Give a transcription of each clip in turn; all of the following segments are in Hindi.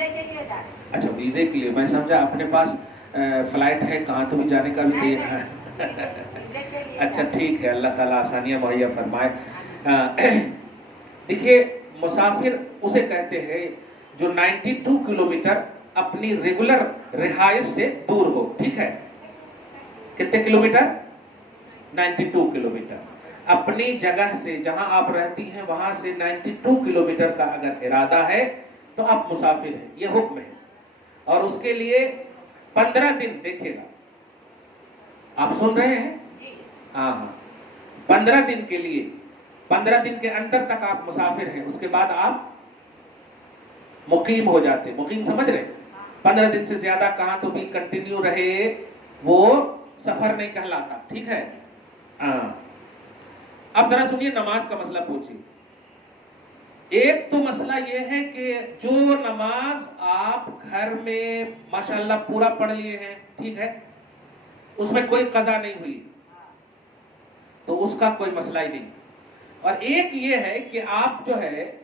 वीजे के लिए जा रहे हैं। अच्छा वीजे के लिए, मैं समझा अपने पास फ्लाइट है, कहाँ तो भी जाने का भी नहीं, दिया है। वीजे के लिए अच्छा जा रहे ठीक है, अल्लाह ताला आसानियाँ मुहैया फरमाए। हैं। देखिए मुसाफिर उसे कहते हैं जो 92 किलोमीटर अपनी रेगुलर रिहाइश से दूर हो, ठीक है। कितने किलोमीटर? 92 किलोमीटर। अपनी जगह से, जहां आप रहती हैं वहां से 92 किलोमीटर का अगर इरादा है तो आप मुसाफिर हैं, ये हुक्म है। और उसके लिए 15 दिन, देखिएगा आप सुन रहे हैं, जी। हाँ हाँ, 15 दिन के लिए, 15 दिन के अंदर तक आप मुसाफिर हैं, उसके बाद आप मुकीम हो जाते। मुकीम समझ रहे? 15 दिन से ज्यादा कहां तो भी कंटिन्यू रहे वो सफर नहीं कहलाता, ठीक है। अब जरा सुनिए, नमाज का मसला पूछिए। एक तो मसला यह है कि जो नमाज आप घर में माशाल्लाह पूरा पढ़ लिए हैं, ठीक है, उसमें कोई कज़ा नहीं हुई तो उसका कोई मसला ही नहीं। और एक ये है कि आप जो है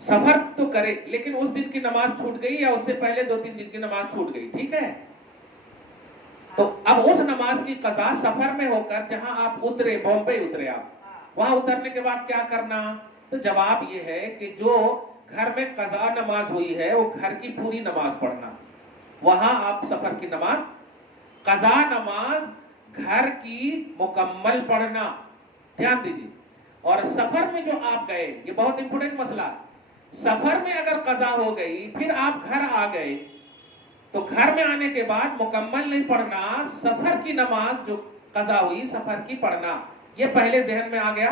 सफर तो करे लेकिन उस दिन की नमाज छूट गई या उससे पहले 2-3 दिन की नमाज छूट गई, ठीक है, तो अब उस नमाज की कज़ा सफर में होकर जहां आप उतरे, बॉम्बे उतरे आप, वहां उतरने के बाद क्या करना? तो जवाब ये है कि जो घर में कज़ा नमाज हुई है वो घर की पूरी नमाज पढ़ना। वहां आप सफर की नमाज, कज़ा नमाज घर की मुकम्मल पढ़ना, ध्यान दीजिए। और सफर में जो आप गए, ये बहुत इंपॉर्टेंट मसला है, सफर में अगर कज़ा हो गई फिर आप घर आ गए तो घर में आने के बाद मुकम्मल नहीं पढ़ना, सफर की नमाज जो कज़ा हुई सफर की पढ़ना। ये पहले जहन में आ गया।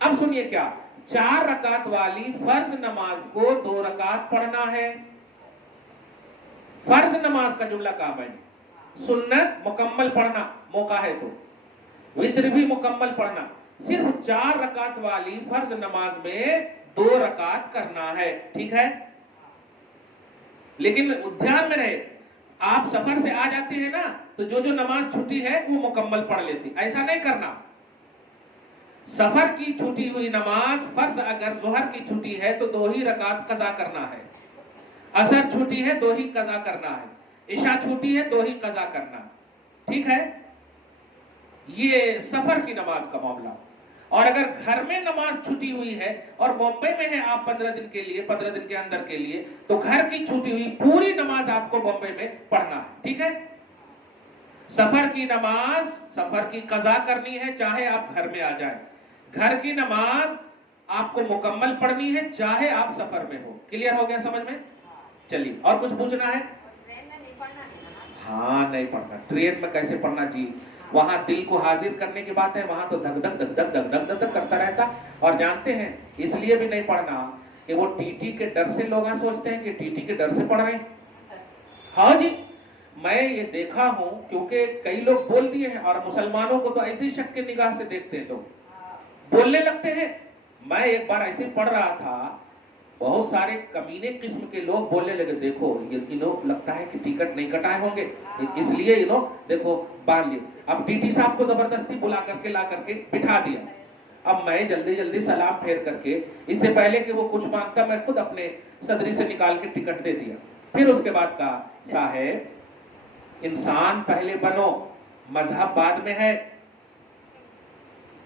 अब सुनिए, क्या 4 रकात वाली फर्ज नमाज को 2 रकात पढ़ना है? फर्ज नमाज का जुमला कहा मैंने, सुन्नत मुकम्मल पढ़ना मौका है तो, वित्र भी मुकम्मल पढ़ना। सिर्फ 4 रकात वाली फर्ज नमाज में 2 रकात करना है, ठीक है। लेकिन ध्यान में रहे, आप सफर से आ जाते हैं ना तो जो जो नमाज छूटी है वो मुकम्मल पढ़ लेती, ऐसा नहीं करना। सफर की छूटी हुई नमाज, फर्ज अगर जोहर की छूटी है तो 2 ही रकात कज़ा करना है, असर छूटी है 2 ही कज़ा करना है, इशा छूटी है 2 ही कज़ा करना, ठीक है। ये सफर की नमाज का मामला। और अगर घर में नमाज छूटी हुई है और बॉम्बे में है आप 15 दिन के लिए, 15 दिन के अंदर के लिए, तो घर की छूटी हुई पूरी नमाज आपको बॉम्बे में पढ़ना है, ठीक है। सफर की नमाज, सफर की कज़ा करनी है चाहे आप घर में आ जाए, घर की नमाज आपको मुकम्मल पढ़नी है चाहे आप सफर में हो। क्लियर हो गया समझ में? चलिए, और कुछ पूछना है? ट्रेन में नहीं पढ़ना नमाज? हाँ नहीं पढ़ना, ट्रेन में कैसे पढ़ना जी, वहां दिल को हाजिर करने की बात है, वहां तो धक धक धक धक धक धक धक धक करता रहता। और जानते हैं इसलिए भी नहीं पढ़ना कि वो टीटी के डर से लोग सोचते हैं कि टीटी के डर से पढ़ रहे हैं। हाँ जी, मैं ये देखा हूं, क्योंकि कई लोग बोल दिए हैं और मुसलमानों को तो ऐसे ही शक के निगाह से देखते हैं, लोग बोलने लगते हैं। मैं एक बार ऐसे पढ़ रहा था, बहुत सारे कमीने किस्म के लोग बोलने लगे, देखो ये लोग लगता है कि टिकट नहीं कटाए होंगे इसलिए ये लोग देखो बांध लिए। अब टीटी साहब को जबरदस्ती बुला करके ला करके बिठा दिया। अब मैं जल्दी जल्दी सलाम फेर करके, इससे पहले कि वो कुछ मांगता, मैं खुद अपने सदरी से निकाल के टिकट दे दिया। फिर उसके बाद कहा, साहेब इंसान पहले बनो, मजहब बाद में है,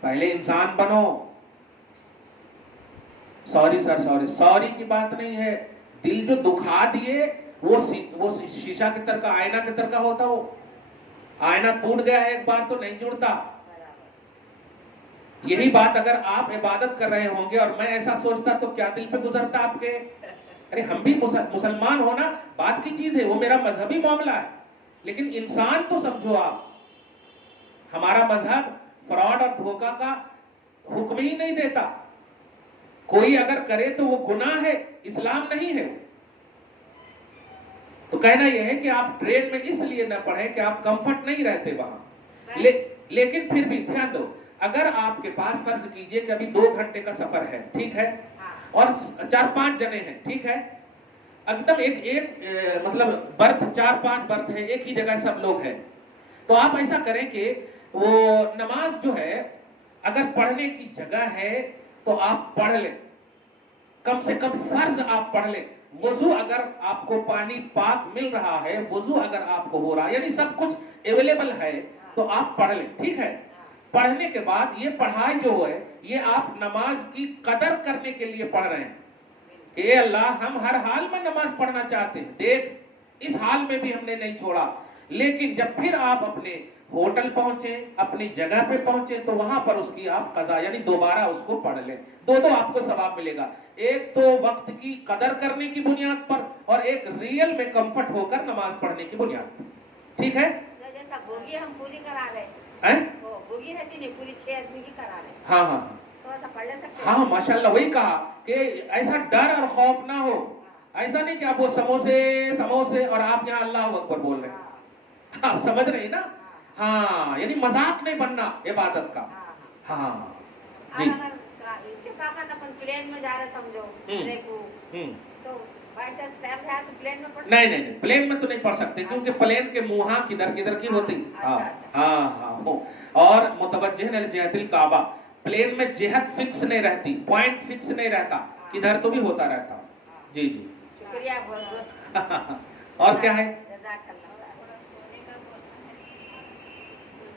पहले इंसान बनो। सॉरी सर, सॉरी सॉरी की बात नहीं है, दिल जो दुखा दिए वो शीशा की तरह का, आईना की तरह का होता, वो आईना टूट गया एक बार तो नहीं जुड़ता। यही बात अगर आप इबादत कर रहे होंगे और मैं ऐसा सोचता तो क्या दिल पे गुजरता आपके? अरे हम भी मुसलमान होना बात की चीज है, वो मेरा मजहबी मामला है, लेकिन इंसान तो समझो आप। हमारा मजहब फ्रॉड और धोखा का हुक्म ही नहीं देता। कोई अगर करे तो वो गुनाह है, इस्लाम नहीं है। तो कहना यह है कि आप ट्रेन में इसलिए न पढ़ें कि आप कंफर्ट नहीं रहते वहां। लेकिन फिर भी ध्यान दो, अगर आपके पास फर्ज कीजिए कि अभी 2 घंटे का सफर है, ठीक है, और 4-5 जने हैं, ठीक है, एकदम एक मतलब बर्थ 4-5 बर्थ है, एक ही जगह सब लोग हैं, तो आप ऐसा करें कि वो नमाज जो है अगर पढ़ने की जगह है तो आप पढ़ लें, कम से कम फर्ज आप पढ़ लें। वजू अगर आपको पानी पाक मिल रहा है, वजू अगर आपको हो रहा है, यानी सब कुछ अवेलेबल है, तो आप पढ़ लें, ठीक है। पढ़ने के बाद ये पढ़ाई जो है, ये आप नमाज की कदर करने के लिए पढ़ रहे हैं कि ए अल्लाह, हम हर हाल में नमाज पढ़ना चाहते हैं, देख इस हाल में भी हमने नहीं छोड़ा। लेकिन जब फिर आप अपने होटल पहुंचे, अपनी जगह पे पहुंचे, तो वहां पर उसकी आप कज़ा यानी दोबारा उसको पढ़ लें। दो आपको सवाब मिलेगा, एक तो वक्त की कदर करने की बुनियाद पर, और एक रियल में कंफर्ट होकर नमाज पढ़ने की बुनियाद पर, ठीक है। जैसा बोगी हम पूरी करा रहे हैं? वो बोगी रहती नहीं, पूरी 6 आदमी की करा रहे, हाँ हाँ तो ऐसा पढ़ ले सकते हैं। हाँ, माशाल्लाह, वही कहा कि ऐसा डर और खौफ ना हो। ऐसा नहीं कि आप वो समोसे और आप यहाँ अल्लाह अकबर बोल रहे हैं, आप समझ रहे हैं ना। हाँ, यानी मजाक नहीं बनना इबादत का। हाँ जी। इत्तेफाकन अपन प्लेन में जा रहे समझो, देखो तो बाय चांस टाइम है तो प्लेन में पढ़ नहीं, प्लेन में तो नहीं पढ़ सकते, क्योंकि प्लेन के मुँह किधर की होती। हाँ, और मुतवज्जिहन इला जिहतिल काबा, प्लेन में जिहत फिक्स नहीं रहती, पॉइंट फिक्स नहीं रहता, किधर तो भी होता रहता। जी जी, शुक्रिया बहुत। और क्या है?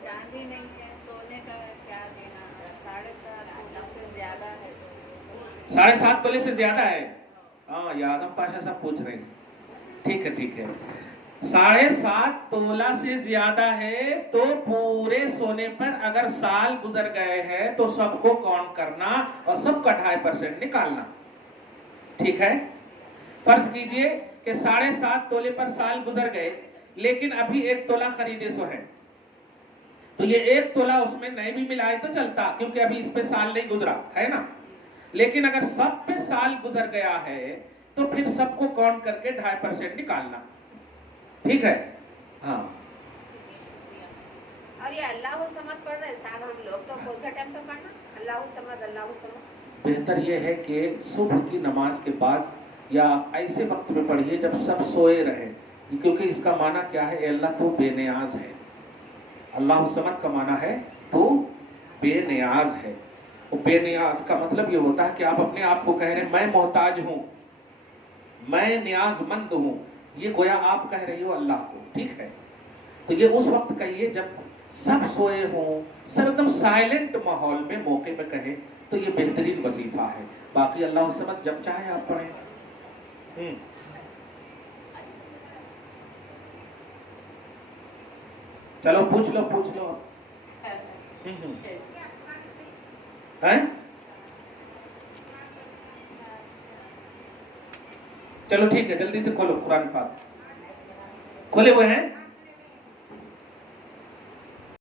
चांदी नहीं है, सोने का क्या देना, 7.5 से ज्यादा है तो 7.5 तोले से ज्यादा है। हाँ, ये आजम पाशा साहब पूछ रहे हैं, ठीक है। 7.5 तोला से ज्यादा है तो पूरे सोने पर अगर साल गुजर गए हैं तो सबको काउंट करना और सबका 2.5% निकालना, ठीक है। फर्ज कीजिए कि 7.5 तोले पर साल गुजर गए, लेकिन अभी 1 तोला खरीदे सो है, तो ये 1 तोला उसमें नहीं भी मिलाए तो चलता, क्योंकि अभी इस पे साल नहीं गुजरा है ना। लेकिन अगर सब पे साल गुजर गया है तो फिर सबको काउंट करके 2.5% निकालना, ठीक है। हाँ, और ये अल्लाह समद पढ़ रहे साहब हम लोग, तो कौन सा टाइम पे पढ़ना अल्लाह समद? बेहतर ये है कि सुबह की नमाज के बाद या ऐसे वक्त में पढ़िए जब सब सोए रहे, क्योंकि इसका माना क्या है? अल्लाह तो बेनियाज है। अल्लाह समद का माना है तो बेनियाज है। वो बेनियाज का मतलब ये होता है कि आप अपने आप को कह रहे हैं मैं मोहताज हूँ, मैं नियाजमंद हूँ, ये गोया आप कह रही हो अल्लाह को, ठीक है। तो ये उस वक्त कहिए जब सब सोए हों, सब एकदम साइलेंट माहौल में मौके पे कहें, तो ये बेहतरीन वजीफा है। बाकी अल्लाह समद जब चाहे आप पढ़ें। चलो पूछ लो। हैं? चलो ठीक है, जल्दी से खोलो कुरान पाक। खोले हुए हैं?